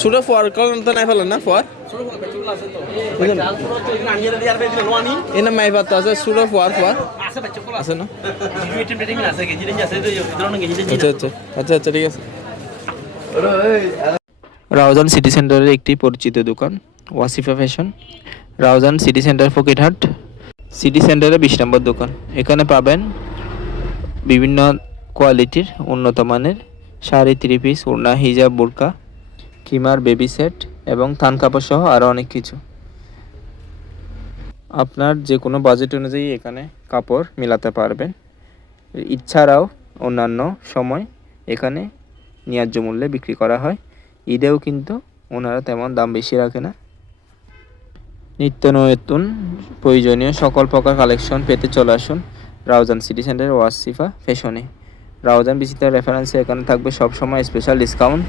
ছোট ফর কলম তো নাই ফেলেন না ফর এনে মাই পাতা আছে ছোট ফর ফর আছে না আচ্ছা আচ্ছা আচ্ছা আচ্ছা ঠিক আছে। রাউজান সিটি সেন্টারের একটি পরিচিত দোকান Wasifa fashion. Raozan city centre Fakirhat city সেন্টারে 20 নম্বর দোকান। এখানে পাবেন বিভিন্ন কোয়ালিটির উন্নত মানের শাড়ি, থ্রি পিস, ওড়না, হিজাব, বোরকা, কিমার, বেবি সেট এবং থান কাপড় সহ আরও অনেক কিছু। আপনার যে কোনো বাজেট অনুযায়ী এখানে কাপড় মেলাতে পারবেন। এছাড়াও অন্যান্য সময় এখানে ন্যায্য মূল্যে বিক্রি করা হয়। ঈদেও কিন্তু ওনারা তেমন দাম বেশি রাখে না। নিত্য নতুন প্রয়োজনীয় সকল প্রকার কালেকশন পেতে চলে আসুন রাউজান সিটি সেন্টার ওয়াসিফা ফ্যাশনে। রাউজান বিচিত্র রেফারেন্সে এখানে থাকবে সবসময় স্পেশাল ডিসকাউন্ট।